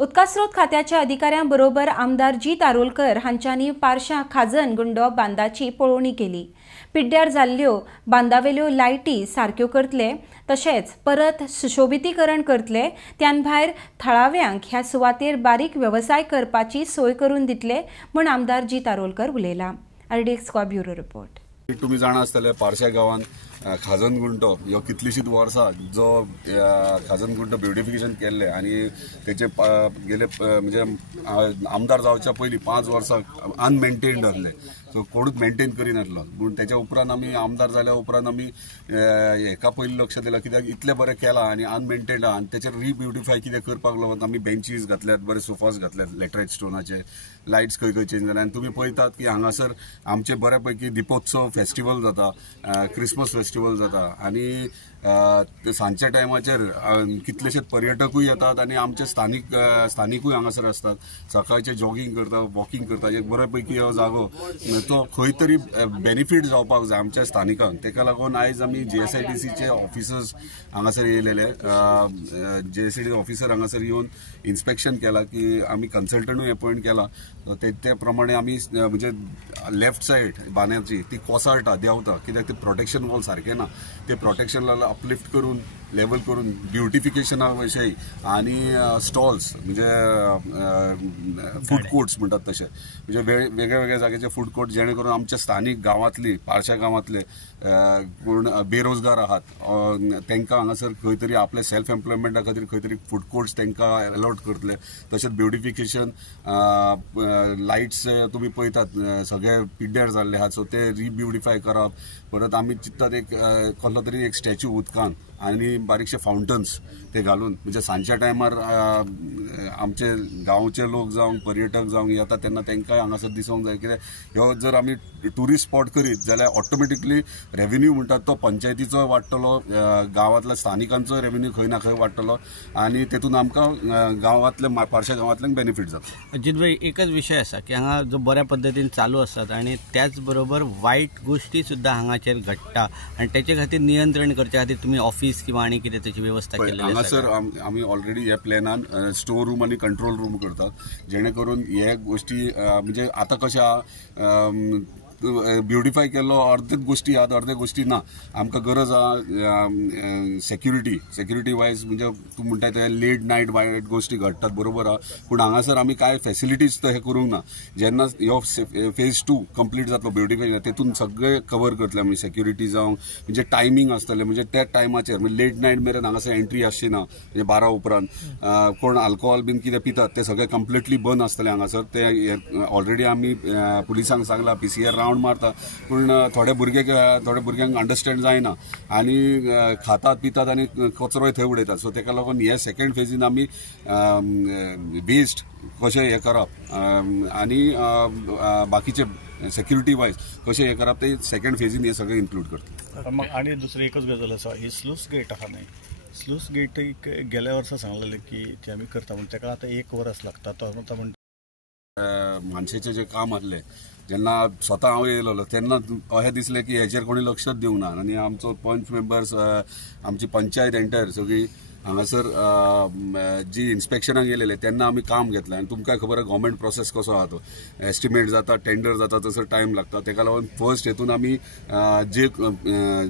उदकास्रोत खात्याच्या अधिकाऱ्यांबरोबर आमदार जीत आरोलकर हांच्यांनी पारशा खाजन गुंडो बांदाची पळोवणी केली। पिड्ड्यार जाल्ल्यो बांदावेल्यो लायटी सारक्यो करतले तशेंच परत सुशोभितीकरण करतले। त्यान भायर थळाव्यांक ह्या सुवातेर बारीक व्यवसाय करपाची सोय करून दितले म्हूण आमदार जीत आरोलकर उलयला। RDX bureau report. तुम्ही जाणा आसतले पारशा गांवांत खाजन गुंटो ह्यो कितलीशीच वर्सां जो खाजन गुंटो ब्युटिफिकेशन केल्ले आनी तेचे गेले म्हणजे आमदार जावच्या पयलीं 5 वर्सां अनमेंटेन्ड आसले। सो कोणूच मेंटेन करिनासलो पूण तेच्या उपरांत आमी आमदार जाल्या उपरांत आमी हेका पयलीं लक्ष दिलां कित्याक इतलें बरें केलां आनी अनमेंटेन्ड आहा आनी तेचेर रिब्युटिफाय कितें करपाक लागून आमी बेंचीस घातल्यात, बरे सोफास घातल्यात लॅटरायट स्टोनाचे, लायट्स खंय खंय चेंज जाल्या आनी तुमी पळयतात की हांगासर आमचे बऱ्यापैकी दिपोत्सव फेस्टिवल जाता, क्रिसमस फेस्टिवल जाता आनी सांजच्या टायमाचेर कितलेशेच पर्यटकूय येतात आनी आमचे स्थानिकूय हांगासर असतात। सकाळचे जॉगिंग करता, वॉकिंग करता, एक बऱ्यापैकी हो जागो तो खंय तरी बेनिफीट जावपाक जाय आमच्या स्थानिकांक। तेका लागून आयज आमी JSIDCचे ऑफिसर्स हांगासर येयलेले। JSIDC ऑफिसर हांगासर येवन इन्स्पेक्शन केला की आमी कन्सल्टंटूय अपॉइंट केला। ते प्रमाणे आमी म्हणजे लेफ्ट सायड बांद्याची ती कोसळटा देंवता कित्याक ते प्रोटेक्शन वॉल सारकें ना। ते प्रोटेक्शनला अपलिफ्ट करून लेवल करून ब्युटिफिकेशना विशयी आनी स्टॉल्स म्हणजे फूड कोर्ट्स म्हणटात तशे म्हणजे वेगळ्या वेगळ्या जाग्याचे फूड कोर्ट जेणे करून आमच्या स्थानिक गांवांतली पारशा गांवांतले कोण बेरोजगार आहात तांकां हांगासर खंय तरी आपले सेल्फ एम्प्लॉयमेंटा खातीर खंय तरी फूड कोर्ट्स तांकां अलॉट करतले। तशेंच ब्युटिफिकेशन लायट्स तुमी पळयतात सगळे पिड्ड्यार जाल्ले आहात सो ते रिब्युटिफाय करप। परत आमी चिंततात एक कसलो तरी एक स्टॅच्यू उदकांत आनी बारीकशे फाउंटन्स ते घालून म्हणजे सांजच्या टायमार आमचे गांवचे लोक जावं पर्यटक जावं येतात तेन्ना तांकांय हांगासर दिसूंक जाय कित्याक ह्यो जर आमी टुरिस्ट स्पॉट करीत जाल्यार ऑटोमॅटिकली रेव्हेन्यू म्हणटात तो पंचायतीचो वाडटलो, गांवांतल्या स्थानिकांचो रेव्हेन्यू खंय ना खंय वाडटलो आनी तेतून आमकां गांवांतल्या पारशा गांवांतल्यांक बेनिफीट जाता। अजित भाई, एकच विशय आसा की हांगा जो बऱ्या पद्दतीन चालू आसतात आनी त्याच बरोबर वायट गोष्टी सुद्दां हांगाचेर घडटा आनी तेचे खातीर नियंत्रण करचे खातीर तुमी ऑफिस किंवा आनी कितें तेची वेवस्था केलेली आसा? हांगासर आमी ऑलरेडी ह्या प्लॅनान स्टोर रूम आनी कंट्रोल रूम करतात जेणे करून हे गोष्टी म्हणजे आतां कशें आहा ब्युटिफाय केल्लो अर्धेच गोष्टी आहात अर्धे गोष्टी ना। आमकां गरज आहा सेक्युरिटी वायज म्हणजे तूं म्हणटा ते लेट नायट वायट गोष्टी घडटात बरोबर आहा पूण हांगासर आमी कांय फेसिलिटीज हे करूंक ना। जेन्ना ह्यो फेज 2 कंप्लीट जातलो ब्युटिफाय तेतून सगळे कवर करतले आमी सेक्युरिटी जावं म्हणजे टायमींग आसतले म्हणजे त्या टायमाचेर म्हणजे लेट नायट मेरेन हांगासर एंट्री आसची ना म्हणजे 12 उपरांत कोण अल्कोहोल बीन कितें पितात ते सगळे कंप्लिटली बंद आसतले हांगासर। ते ऑलरेडी आमी पुलिसांक सांगला PCR रावंड मारता पूण थोडे भुरग्यांक अंडरस्टँड जायना आनी खातात पितात आनी कचरोय थंय उडयतात। सो तेका लागून हे सेकंड फेजीन आमी वेस्ट कशें हे करप आनी बाकीचे सेक्युरिटी वायज कशें हे करप ते सेकंड फेजीन हे सगळे इन्क्लूड करता। आनी दुसरी एकच गजाल आसा, ही स्लूस गेट आहा न्ही, स्लूस गेट गेल्या वर्सा सांगलेले की ते आमी करता पूण तेका आतां 1 वर्स लागता। तो आतां म्हणटा मानशेचें जे काम आसलें जेन्ना स्वता हांव येयलोलो तेन्ना अशें दिसलें की हेचेर कोणी लक्षच दिवंक ना आनी आमचो पंच मेंबर्स आमची पंचायत एंटायर सगळी हांगासर जी इन्स्पेक्शनाक येयलेले तेन्ना आमी काम घेतलें आनी तुमकां खबर आहा गव्हर्मेंट प्रोसेस कसो आहा तो एस्टिमेट जाता टेंडर जाता तसो टायम लागता। तेका लागून फर्स्ट हेतून आमी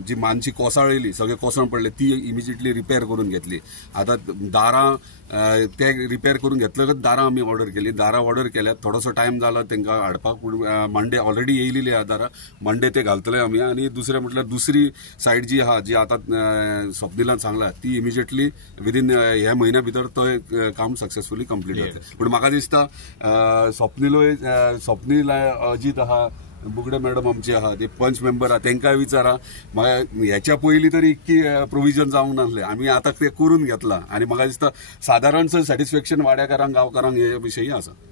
जी मानशी कोसळ्ळेली सगळे कोसळ पडले ती इमिजिएटली रिपेर करून घेतली। आतां दारां ते रिपेर करून घेतलगच दारां आमी ऑर्डर केली, दारां ऑर्डर केल्यात, थोडोसो टायम जाला तांकां हाडपाक पूण मंडे ऑलरेडी येयलेली आहा दारां, मंडे ते घालतले आमी। आनी दुसरें म्हटल्यार दुसरी सायड जी आहा जी आतां स्वप्निलान सांगला ती इमिजिएटली विदीन ह्या म्हयन्या भितर तो काम सक्सेसफुली कंप्लीट जातलें। पूण म्हाका दिसता स्वप्नील अजीत आहा, बुगडे मॅडम आमची आहा ते पंच मेंबर आहा तांकांय विचारा। म्हाका हेच्या पयलीं तरी इतकी प्रोविजन जावंक नासलें, आमी आतां ते करून घेतलां आनी म्हाका दिसता सादारणसो सॅटिस्फॅक्शन वाड्याकारांक गांवकारांक हे विशयी आसा।